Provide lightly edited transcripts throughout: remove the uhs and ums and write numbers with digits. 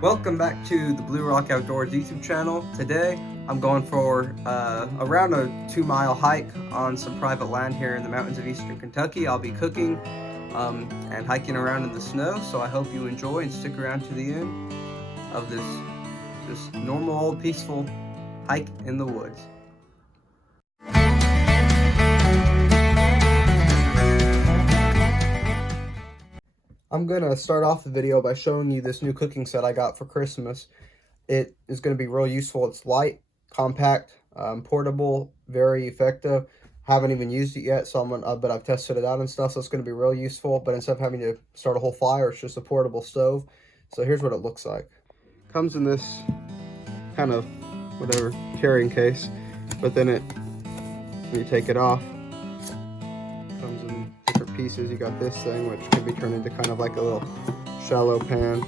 Welcome back to the Blue Rock Outdoors YouTube channel. Today I'm going for around a 2-mile hike on some private land here in the mountains of eastern Kentucky. I'll be cooking and hiking around in the snow, so I hope you enjoy and stick around to the end of this just normal old peaceful hike in the woods. I'm gonna start off the video by showing you this new cooking set I got for Christmas. It is going to be real useful. It's light, compact, portable, very effective. Haven't even used it yet, so but I've tested it out and stuff, so it's going to be real useful. But instead of having to start a whole fire, it's just a portable stove. So here's what it looks like. Comes in this kind of whatever carrying case, but then when you take it off, comes in different pieces. You got this thing, which can be turned into kind of like a little shallow pan,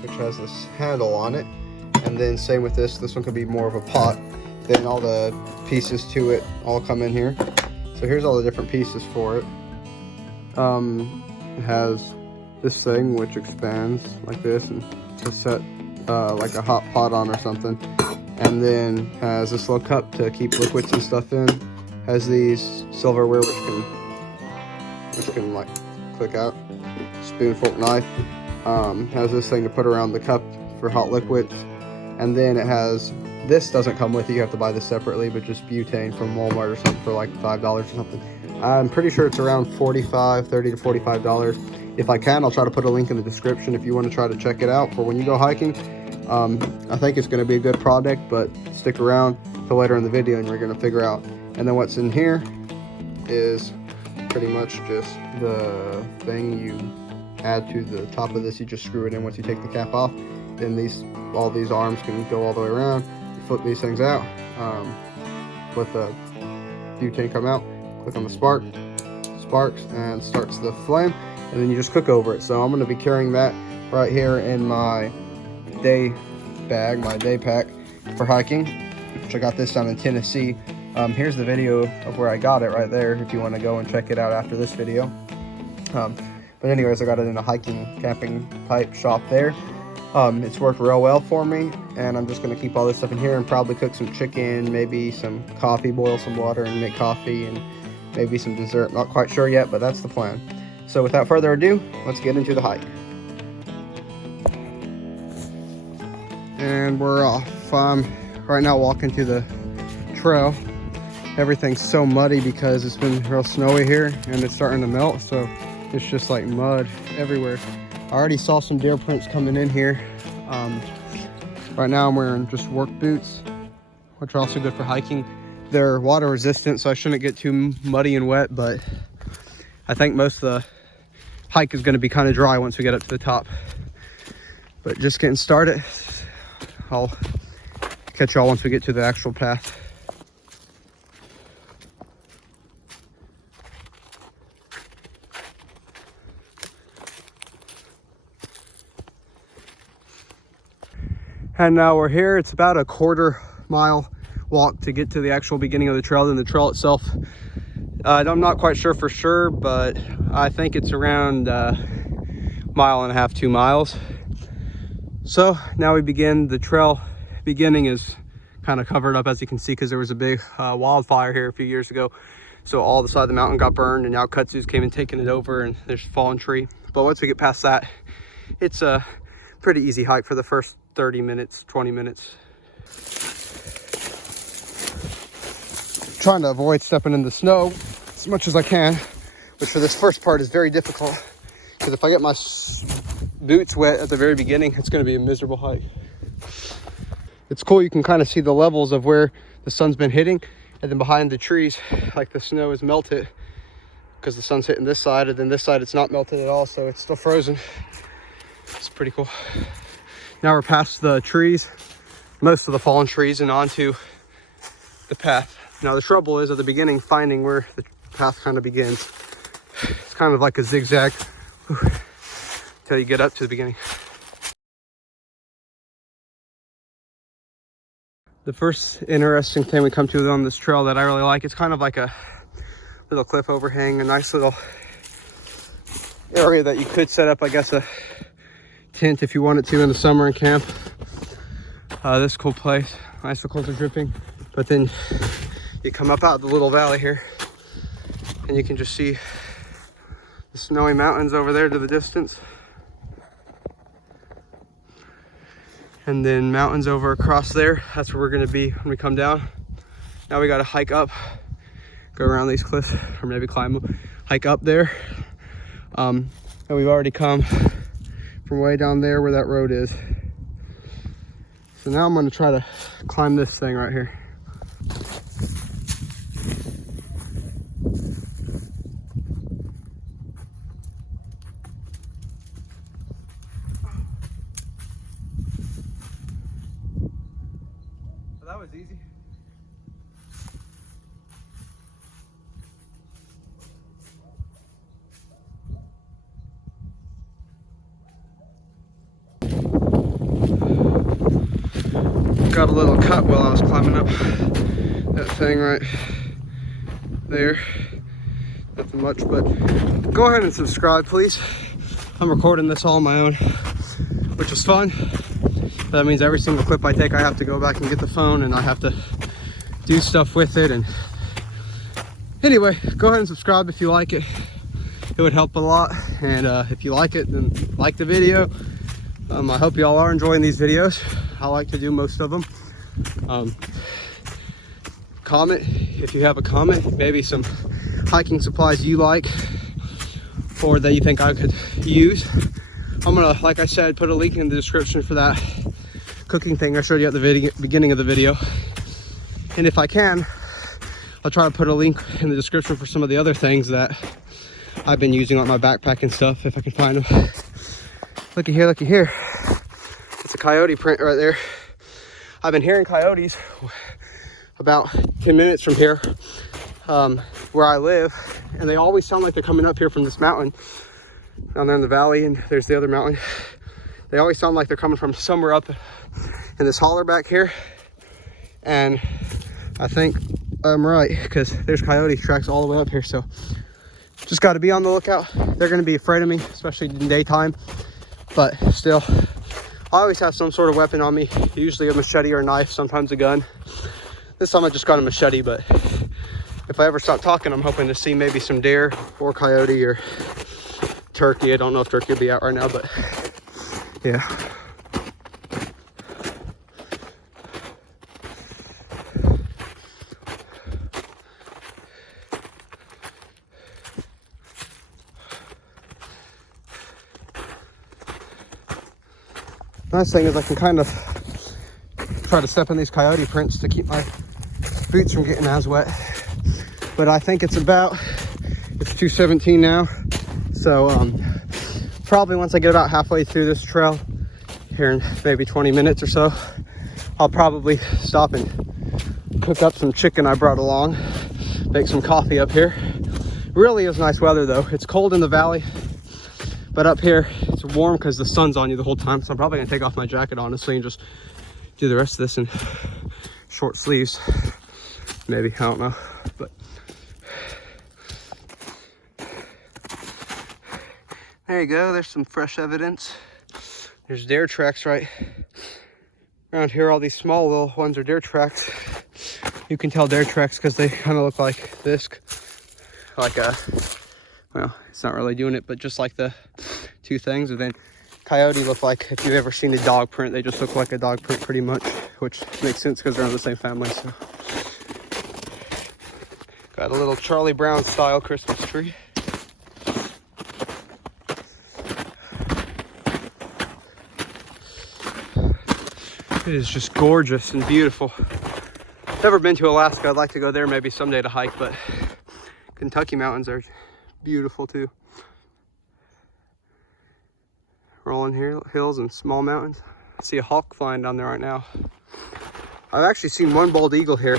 which has this handle on it, and then same with this one could be more of a pot. Then all the pieces to it all come in here. So here's all the different pieces for it. It has this thing which expands like this and to set like a hot pot on or something, and then has this little cup to keep liquids and stuff in. Has these silverware which can like click out, spoon, fork, knife. Has this thing to put around the cup for hot liquids, and then it has, this doesn't come with it, you have to buy this separately, but just butane from Walmart or something for like $5 or something. I'm pretty sure it's around $30 to $45. If I can, I'll try to put a link in the description if you want to try to check it out for when you go hiking. I think it's going to be a good product, but stick around till later in the video and you're going to figure out. And then what's in here is pretty much just the thing you add to the top of this. You just screw it in once you take the cap off. Then all these arms can go all the way around. You flip these things out, let the butane come out, click on the sparks, and starts the flame, and then you just cook over it. So I'm going to be carrying that right here in my day bag, my day pack for hiking, which I got this down in Tennessee. Here's the video of where I got it right there if you want to go and check it out after this video. But anyways, I got it in a hiking, camping type shop there. It's worked real well for me, and I'm just going to keep all this stuff in here and probably cook some chicken, maybe some coffee, boil some water and make coffee, and maybe some dessert. Not quite sure yet, but that's the plan. So without further ado, let's get into the hike. And we're off. I'm right now walking to the trail. Everything's so muddy because it's been real snowy here and it's starting to melt, so it's just like mud everywhere. I already saw some deer prints coming in here. Right now I'm wearing just work boots, which are also good for hiking. They're water resistant, so I shouldn't get too muddy and wet, but I think most of the hike is going to be kind of dry once we get up to the top. But just getting started. I'll catch y'all once we get to the actual path. And now we're here. It's about a quarter-mile walk to get to the actual beginning of the trail. Then the trail itself, I'm not quite sure for sure, but I think it's around a mile and a half, 2 miles. So now we begin. The trail beginning is kind of covered up, as you can see, because there was a big wildfire here a few years ago. So all the side of the mountain got burned, and now kudzus came and taken it over, and there's a fallen tree. But once we get past that, it's a pretty easy hike for the first 30 minutes, 20 minutes. Trying to avoid stepping in the snow as much as I can, which for this first part is very difficult, because if I get my boots wet at the very beginning, it's going to be a miserable hike. It's cool, you can kind of see the levels of where the sun's been hitting, and then behind the trees, like the snow is melted because the sun's hitting this side, and then this side it's not melted at all, so it's still frozen. It's pretty cool. Now we're past the trees, most of the fallen trees, and onto the path. Now the trouble is at the beginning finding where the path kind of begins. It's kind of like a zigzag until you get up to the beginning. The first interesting thing we come to on this trail that I really like, it's kind of like a little cliff overhang, a nice little area that you could set up, I guess, a tent if you wanted to in the summer and camp. This cool place, icicles are dripping. But then you come up out the little valley here and you can just see the snowy mountains over there to the distance. And then mountains over across there. That's where we're gonna be when we come down. Now we gotta hike up, go around these cliffs, or maybe climb them, hike up there. And we've already come from way down there where that road is. So now I'm gonna try to climb this thing right here. That was easy. Got a little cut while I was climbing up that thing right there. Nothing much, but go ahead and subscribe, please. I'm recording this all on my own, which is fun. But that means every single clip I take, I have to go back and get the phone and I have to do stuff with it. And anyway, go ahead and subscribe if you like it. It would help a lot. And if you like it, then like the video. I hope y'all are enjoying these videos. I like to do most of them. Comment if you have a comment, maybe some hiking supplies you like or that you think I could use. I'm gonna, like I said, put a link in the description for that cooking thing I showed you at the beginning of the video. And if I can, I'll try to put a link in the description for some of the other things that I've been using on my backpack and stuff, if I can find them. Looky here, looky here. It's a coyote print right there. I've been hearing coyotes about 10 minutes from here, where I live, and they always sound like they're coming up here from this mountain down there in the valley, and there's the other mountain. They always sound like they're coming from somewhere up in this holler back here, and I think I'm right, because there's coyote tracks all the way up here. So just got to be on the lookout. They're going to be afraid of me, especially in daytime, but still, I always have some sort of weapon on me, usually a machete or a knife, sometimes a gun. This time I just got a machete, but if I ever stop talking, I'm hoping to see maybe some deer or coyote or turkey. I don't know if turkey will be out right now, but yeah. Nice thing is I can kind of try to step in these coyote prints to keep my boots from getting as wet. But I think it's 2:17 now. So probably once I get about halfway through this trail here in maybe 20 minutes or so, I'll probably stop and cook up some chicken I brought along, make some coffee up here. Really is nice weather though. It's cold in the valley, but up here it's warm because the sun's on you the whole time. So I'm probably gonna take off my jacket honestly and just do the rest of this in short sleeves. Maybe, I don't know, but there you go. There's some fresh evidence. There's deer tracks right around here. All these small little ones are deer tracks. You can tell deer tracks because they kind of look like this, like a, well, it's not really doing it, but just like the two things. And then coyote look like, if you've ever seen a dog print, they just look like a dog print pretty much, which makes sense because they're in the same family. So got a little Charlie Brown style Christmas tree. It is just gorgeous and beautiful. Never been to Alaska. I'd like to go there maybe someday to hike, but Kentucky mountains are beautiful too. Rolling hills and small mountains. I see a hawk flying down there right now. I've actually seen one bald eagle here.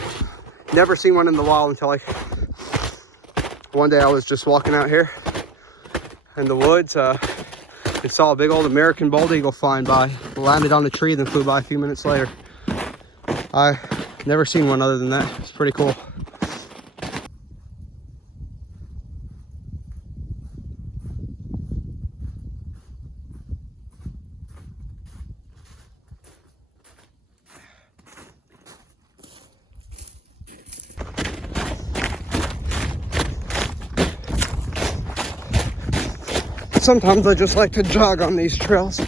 Never seen one in the wild until like one day I was just walking out here in the woods and saw a big old American bald eagle flying by, landed on a tree, then flew by a few minutes later. I never seen one other than that. It's pretty cool. sometimes I just like to jog on these trails.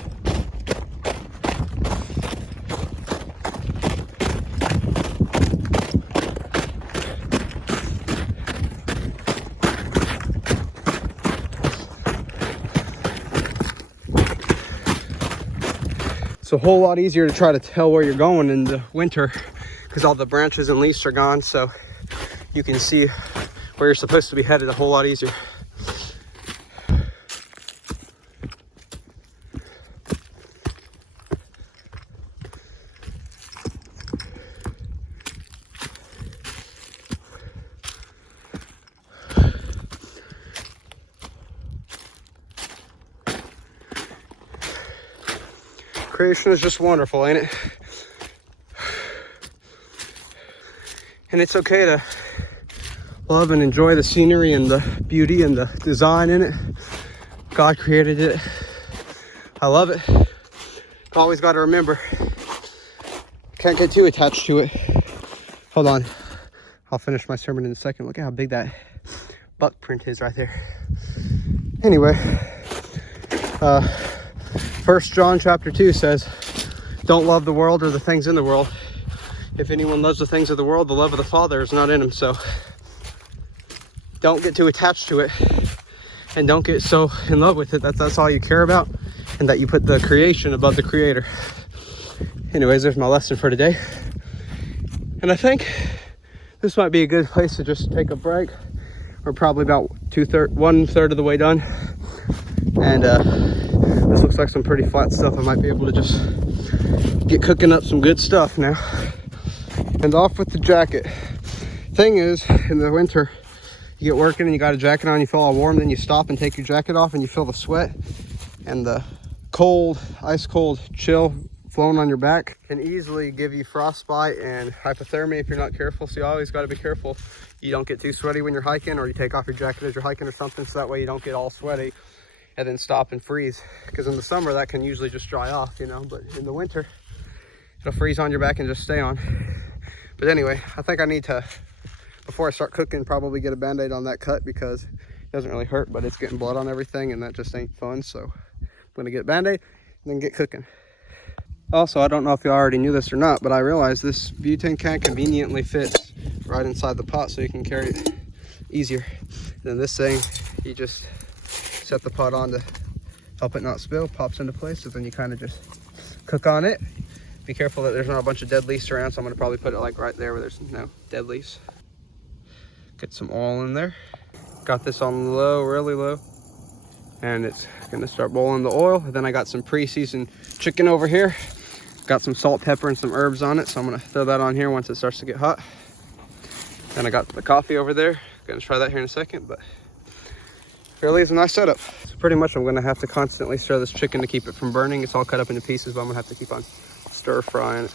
It's a whole lot easier to try to tell where you're going in the winter because all the branches and leaves are gone, so you can see where you're supposed to be headed a whole lot easier. Creation is just wonderful, ain't it? And it's okay to love and enjoy the scenery and the beauty and the design in it. God created it. I love it. But always got to remember, can't get too attached to it. Hold on. I'll finish my sermon in a second. Look at how big that buck print is right there. Anyway, 1 John chapter 2 says, don't love the world or the things in the world. If anyone loves the things of the world, the love of the Father is not in him. So don't get too attached to it, and don't get so in love with it that that's all you care about, and that you put the creation above the creator. Anyways, there's my lesson for today. And I think this might be a good place to just take a break. We're probably about 1/3 of the way done. And this looks like some pretty flat stuff. I might be able to just get cooking up some good stuff now. And off with the jacket. Thing is, in the winter, you get working and you got a jacket on, you feel all warm, then you stop and take your jacket off and you feel the sweat and the cold, ice cold chill flowing on your back can easily give you frostbite and hypothermia if you're not careful. So you always got to be careful you don't get too sweaty when you're hiking, or you take off your jacket as you're hiking or something, so that way you don't get all sweaty and then stop and freeze. Because in the summer that can usually just dry off, you know, but in the winter it'll freeze on your back and just stay on. But anyway, I think I need to, before I start cooking, probably get a band-aid on that cut, because it doesn't really hurt, but it's getting blood on everything and that just ain't fun. So I'm gonna get a band-aid and then get cooking. Also, I don't know if you already knew this or not, but I realized this butane can conveniently fits right inside the pot, so you can carry it easier. Then this thing, you just set the pot on to help it not spill, pops into place, so then you kind of just cook on it. Be careful that there's not a bunch of dead leaves around, so I'm going to probably put it like right there where there's no dead leaves. Get some oil in there. Got this on low, really low, and it's going to start boiling the oil. And then I got some pre-seasoned chicken over here. Got some salt, pepper, and some herbs on it, so I'm going to throw that on here once it starts to get hot. Then I got the coffee over there. Going to try that here in a second, but really is a nice setup. So pretty much I'm going to have to constantly stir this chicken to keep it from burning. It's all cut up into pieces, but I'm going to have to keep on stir frying it.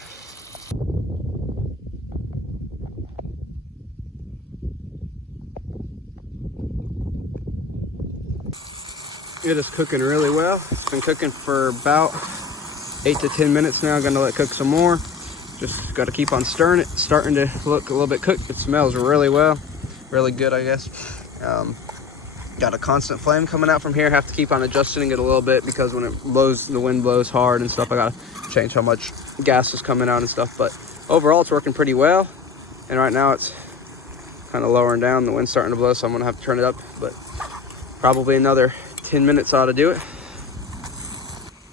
It is cooking really well. It's been cooking for about 8 to 10 minutes now. I'm going to let it cook some more. Just got to keep on stirring it. It's starting to look a little bit cooked. It smells really well. Really good, I guess. Got a constant flame coming out from here. Have to keep on adjusting it a little bit, because when it blows, the wind blows hard and stuff, I gotta change how much gas is coming out and stuff. But overall it's working pretty well, and right now it's kind of lowering down. The wind's starting to blow, so I'm gonna have to turn it up, but probably another 10 minutes ought to do it.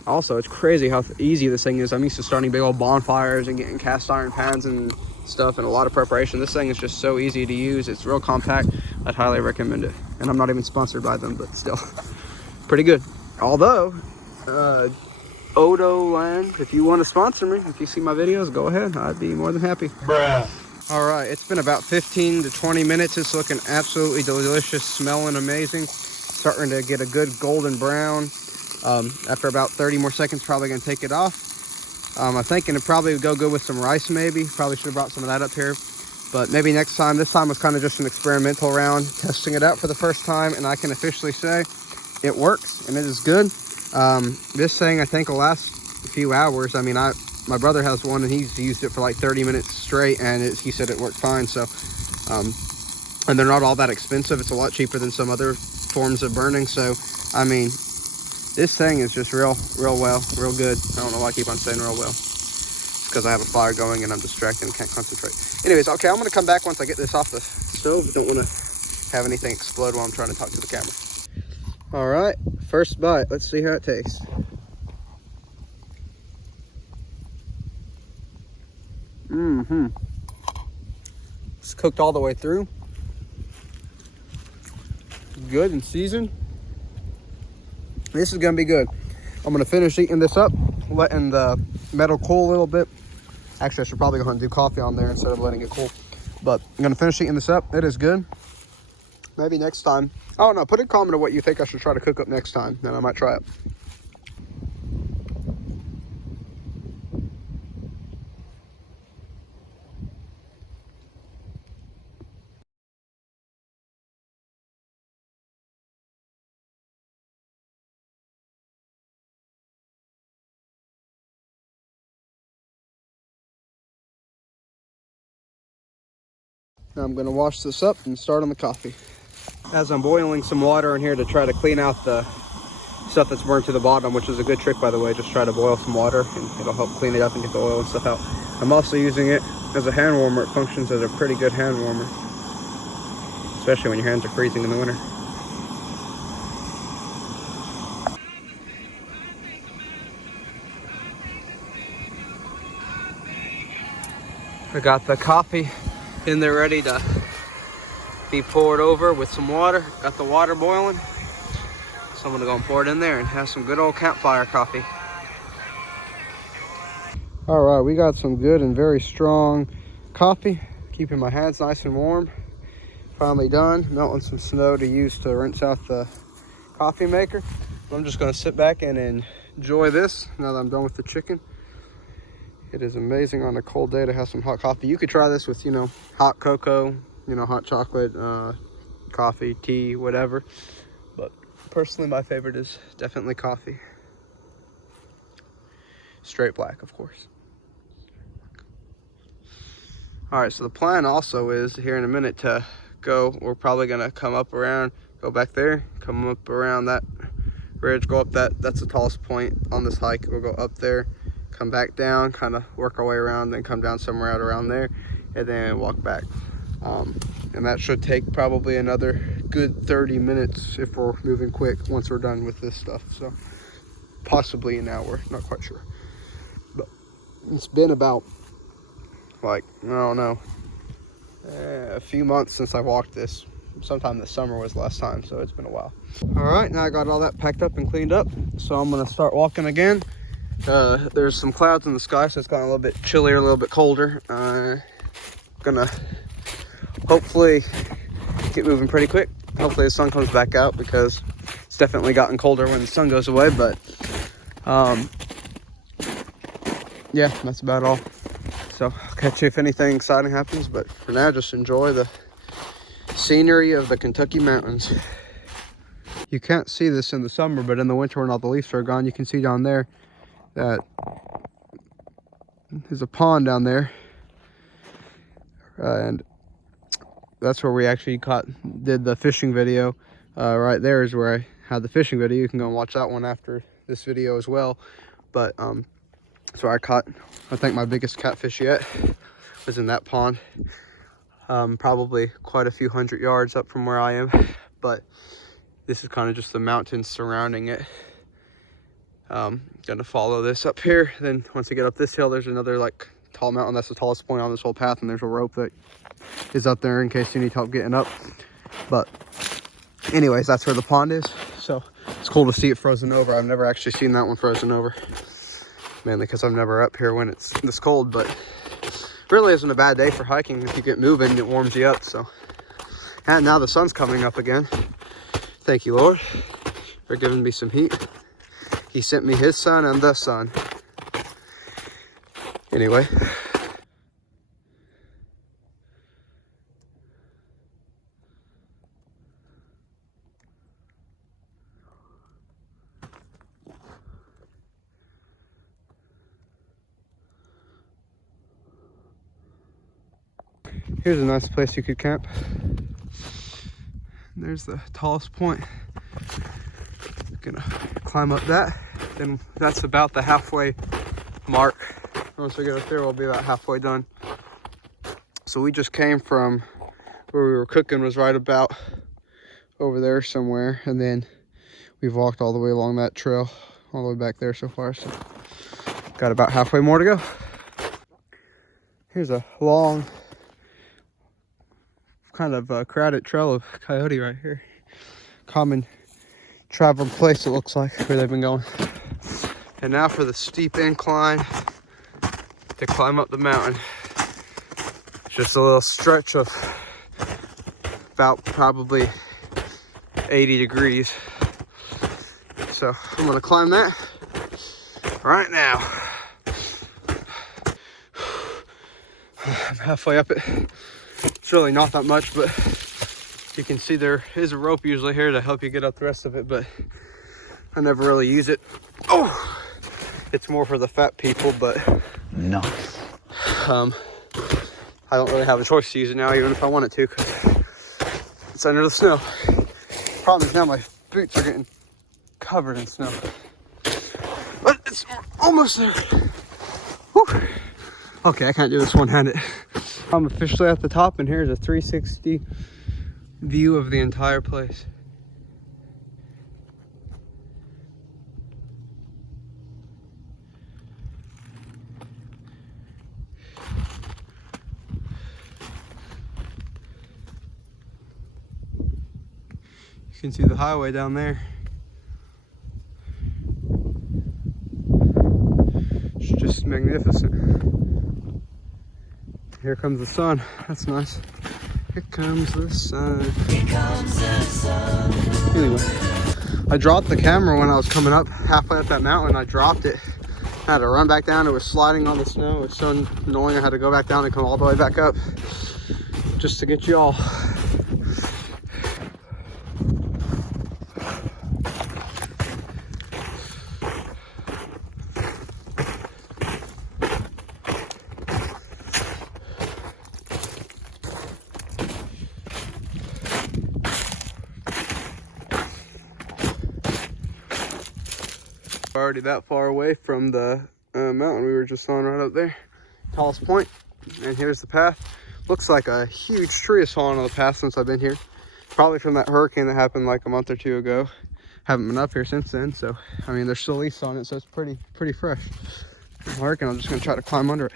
Also, it's crazy how easy this thing is. I'm used to starting big old bonfires and getting cast iron pans and stuff and a lot of preparation. This thing is just so easy to use. It's real compact. I'd highly recommend it. And I'm not even sponsored by them, but still pretty good. Although Odo Land, if you want to sponsor me, if you see my videos, go ahead. I'd be more than happy. Bruh. All right, it's been about 15 to 20 minutes. It's looking absolutely delicious, smelling amazing. Starting to get a good golden brown. After about 30 more seconds, probably gonna take it off. I'm thinking it probably would go good with some rice, maybe. Probably should have brought some of that up here, but maybe next time. This time was kind of just an experimental round, testing it out for the first time, and I can officially say it works and it is good. This thing I think will last a few hours. I mean, my brother has one and he's used it for like 30 minutes straight, and he said it worked fine. So, and they're not all that expensive. It's a lot cheaper than some other forms of burning. So, I mean, This thing is just real good. I don't know why I keep on saying real well. It's because I have a fire going and I'm distracted and can't concentrate. Anyways, okay, I'm gonna come back once I get this off the stove. Don't wanna have anything explode while I'm trying to talk to the camera. All right, first bite. Let's see how it tastes. It's cooked all the way through. Good and seasoned. This is gonna be good. I'm gonna finish eating this up, letting the metal cool a little bit. Actually, I should probably go ahead and do coffee on there instead of letting it cool. But I'm gonna finish eating this up. It is good. Maybe next time. I don't know. Put in a comment of what you think I should try to cook up next time. Then I might try it. Now I'm gonna wash this up and start on the coffee. As I'm boiling some water in here to try to clean out the stuff that's burned to the bottom, which is a good trick, by the way. Just try to boil some water and it'll help clean it up and get the oil and stuff out. I'm also using it as a hand warmer. It functions as a pretty good hand warmer, especially when your hands are freezing in the winter. I got the coffee in there ready to be poured over with some water. Got the water boiling. So I'm gonna go and pour it in there and have some good old campfire coffee. All right, we got some good and very strong coffee, keeping my hands nice and warm. Finally done, melting some snow to use to rinse out the coffee maker. I'm just gonna sit back and enjoy this now that I'm done with the chicken. It is amazing on a cold day to have some hot coffee. You could try this with, you know, hot cocoa, you know, hot chocolate, coffee, tea, whatever. But personally, my favorite is definitely coffee. Straight black, of course. All right, so the plan also is here in a minute to go. We're probably gonna come up around, go back there, come up around that ridge, go up that's the tallest point on this hike. We'll go up there, come back down, kind of work our way around, then come down somewhere out around there, and then walk back. And that should take probably another good 30 minutes if we're moving quick once we're done with this stuff. So possibly an hour, not quite sure. But it's been about, like, I don't know, a few months since I walked this. Sometime this summer was the last time, so it's been a while. All right, now I got all that packed up and cleaned up, so I'm gonna start walking again. There's some clouds in the sky, so it's gotten a little bit chillier, a little bit colder. Gonna hopefully get moving pretty quick. Hopefully the sun comes back out, because it's definitely gotten colder when the sun goes away. But yeah, that's about all. So I'll catch you if anything exciting happens, but for now, just enjoy the scenery of the Kentucky mountains. You can't see this in the summer, but in the winter when all the leaves are gone, you can see down there that there's a pond down there, and that's where we actually did the fishing video. Right there is where I had the fishing video. You can go and watch that one after this video as well. But so I caught, I think my biggest catfish yet was in that pond. Probably quite a few hundred yards up from where I am, but this is kind of just the mountains surrounding it. Gonna follow this up here, then once I get up this hill, there's another like tall mountain. That's the tallest point on this whole path, and there's a rope that is up there in case you need help getting up. But anyways, that's where the pond is, so it's cool to see it frozen over. I've never actually seen that one frozen over, mainly because I'm never up here when it's this cold. But really isn't a bad day for hiking. If you get moving, it warms you up. So, and now the sun's coming up again. Thank you, Lord, for giving me some heat. He sent me his son and the sun. Anyway. Here's a nice place you could camp. There's the tallest point. Gonna climb up that. Then that's about the halfway mark. Once we get up there, we'll be about halfway done. So we just came from where we were cooking, was right about over there somewhere, and then we've walked all the way along that trail all the way back there so far. So got about halfway more to go. Here's a long, kind of crowded trail of coyote right here. Common traveled place, it looks like, where they've been going. And now for the steep incline to climb up the mountain. Just a little stretch of about probably 80 degrees. So I'm gonna climb that right now. I'm halfway up it. It's really not that much, but you can see there is a rope usually here to help you get up the rest of it, but I never really use it. Oh, it's more for the fat people, but no. I don't really have a choice to use it now, even if I wanted to, because it's under the snow. Problem is now my boots are getting covered in snow. But it's almost there. Whew. Okay, I can't do this one-handed. I'm officially at the top, and here's a 360 view of the entire place. You can see the highway down there. It's just magnificent. Here comes the sun. That's nice. Here comes the sun. Here comes the sun. Anyway, I dropped the camera when I was coming up halfway up that mountain. I dropped it. I had to run back down. It was sliding on the snow. It was so annoying. I had to go back down and come all the way back up just to get y'all. Already that far away from the mountain we were just on right up there, tallest point. And here's the path. Looks like a huge tree has fallen on the path since I've been here, probably from that hurricane that happened like a month or two ago. Haven't been up here since then, so I mean there's still leaves on it, so it's pretty fresh. I reckon I'm just gonna try to climb under it.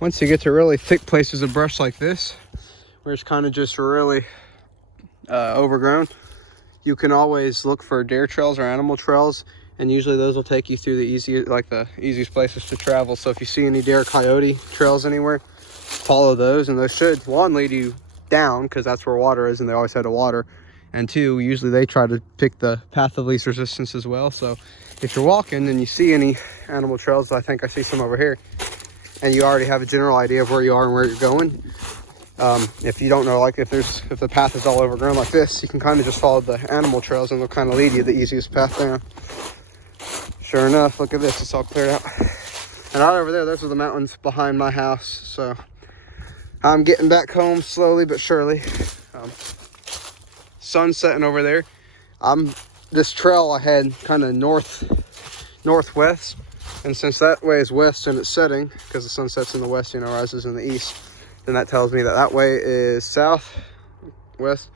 Once you get to really thick places of brush like this, where it's kind of just really overgrown, you can always look for deer trails or animal trails, and usually those will take you through the easiest places to travel. So if you see any deer or coyote trails anywhere, follow those, and those should, one, lead you down, because that's where water is and they always head to water, and two, usually they try to pick the path of least resistance as well. So if you're walking and you see any animal trails, I think I see some over here, and you already have a general idea of where you are and where you're going. If you don't know, like if the path is all overgrown like this, you can kind of just follow the animal trails and they'll kind of lead you the easiest path down. Sure enough, look at this, it's all cleared out. And right over there, those are the mountains behind my house. So I'm getting back home slowly but surely. Sun setting over there. This trail I had kind of northwest. And since that way is west and it's setting, because the sun sets in the west, rises in the east, then that tells me that that way is south, west,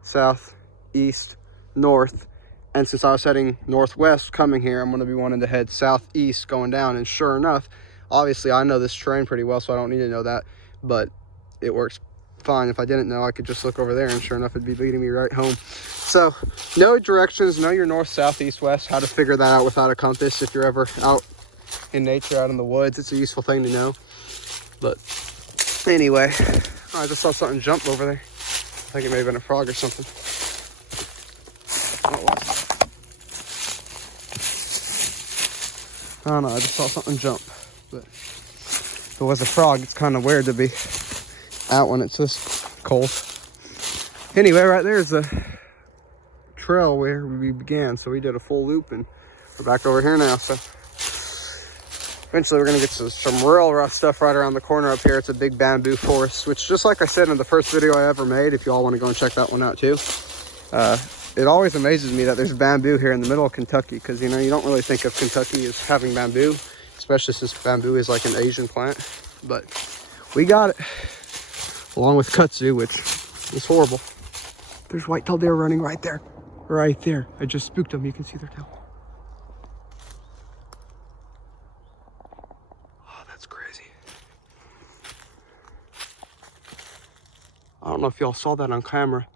south, east, north. And since I was heading northwest coming here, I'm going to be wanting to head southeast going down. And sure enough, obviously I know this terrain pretty well, so I don't need to know that, but it works fine. If I didn't know, I could just look over there, and sure enough, it'd be leading me right home. So know directions, know your north, south, east, west, how to figure that out without a compass. If you're ever out in nature, out in the woods, it's a useful thing to know. But anyway, I just saw something jump over there. I think it may have been a frog or something. I don't know, I just saw something jump. But if it was a frog, it's kind of weird to be out when it's this cold. Anyway, right there is the trail where we began. So we did a full loop and we're back over here now. So Eventually we're gonna get to some real rough stuff right around the corner up here. It's a big bamboo forest, which, just like I said in the first video I ever made, if you all want to go and check that one out too, it always amazes me that there's bamboo here in the middle of Kentucky, because, you know, you don't really think of Kentucky as having bamboo, especially since bamboo is like an Asian plant. But we got it, along with kudzu, which is horrible. There's white-tailed deer running right there. Right there. I just spooked them. You can see their tail. Oh, that's crazy. I don't know if y'all saw that on camera.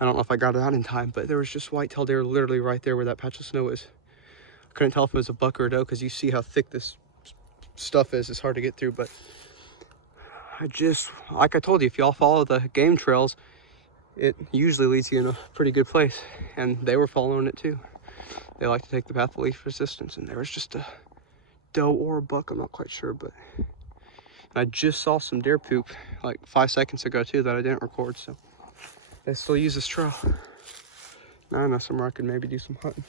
I don't know if I got it out in time, but there was just white-tailed deer literally right there where that patch of snow is. I couldn't tell if it was a buck or a doe because you see how thick this stuff is. It's hard to get through, but like I told you, if y'all follow the game trails, it usually leads you in a pretty good place, and they were following it too. They like to take the path of least resistance, and there was just a doe or a buck, I'm not quite sure, but I just saw some deer poop like 5 seconds ago too that I didn't record, so they still use this trail. Now I know somewhere I could maybe do some hunting.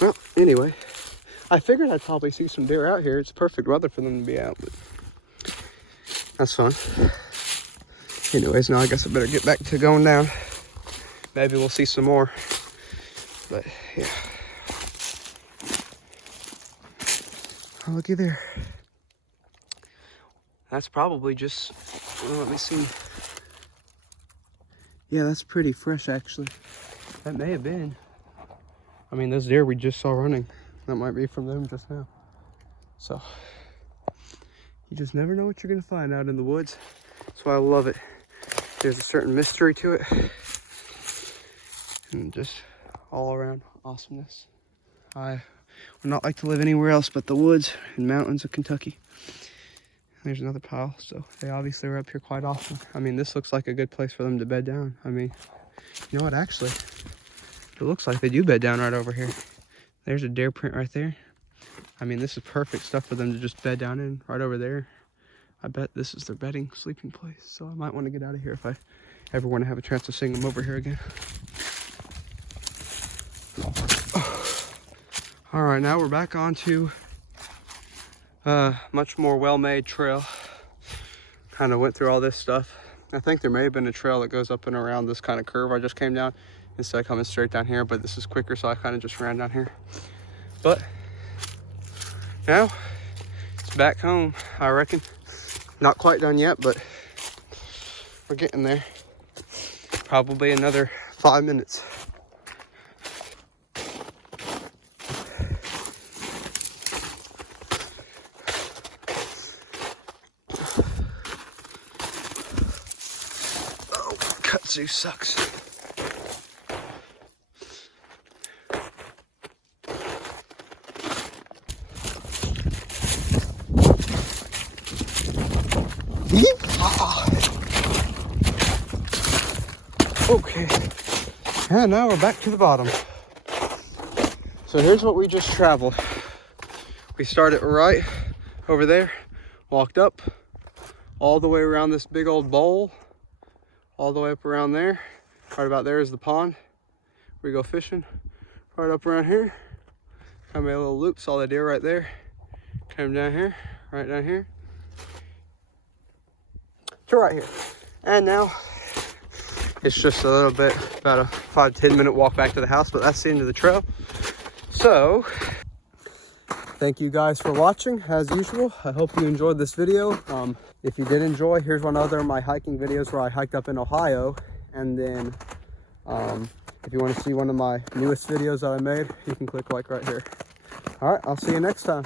Well, anyway, I figured I'd probably see some deer out here. It's perfect weather for them to be out, but that's fun. Anyways, now I guess I better get back to going down. Maybe we'll see some more. But yeah. Oh, looky there. That's probably just, well, let me see. Yeah, that's pretty fresh actually. That may have been. I mean, those deer we just saw running, that might be from them just now. So, you just never know what you're gonna find out in the woods. That's why I love it. There's a certain mystery to it, and just all around awesomeness. I would not like to live anywhere else but the woods and mountains of Kentucky. There's another pile, so they obviously are up here quite often. I mean, this looks like a good place for them to bed down. I mean, you know what, actually, it looks like they do bed down right over here. There's a deer print right there. I mean, this is perfect stuff for them to just bed down in, right over there. I bet this is their bedding, sleeping place. So I might want to get out of here if I ever want to have a chance to seeing them over here again. All right, now we're back onto a much more well-made trail. Kind of went through all this stuff. I think there may have been a trail that goes up and around this kind of curve I just came down instead of coming straight down here, but this is quicker, so I kind of just ran down here. But now it's back home, I reckon. Not quite done yet, but we're getting there. Probably another 5 minutes. Oh, kudzu sucks. Okay, and now we're back to the bottom. So here's what we just traveled. We started right over there, walked up all the way around this big old bowl, all the way up around there. Right about there is the pond. We go fishing. Right up around here, kind of made a little loop, saw the deer right there. Came down here, right down here, to right here. And now it's just a little bit, about a 5-10 minute walk back to the house, but that's the end of the trail. So, thank you guys for watching, as usual. I hope you enjoyed this video. If you did enjoy, here's one other of my hiking videos where I hiked up in Ohio. And then, if you want to see one of my newest videos that I made, you can click like right here. All right, I'll see you next time.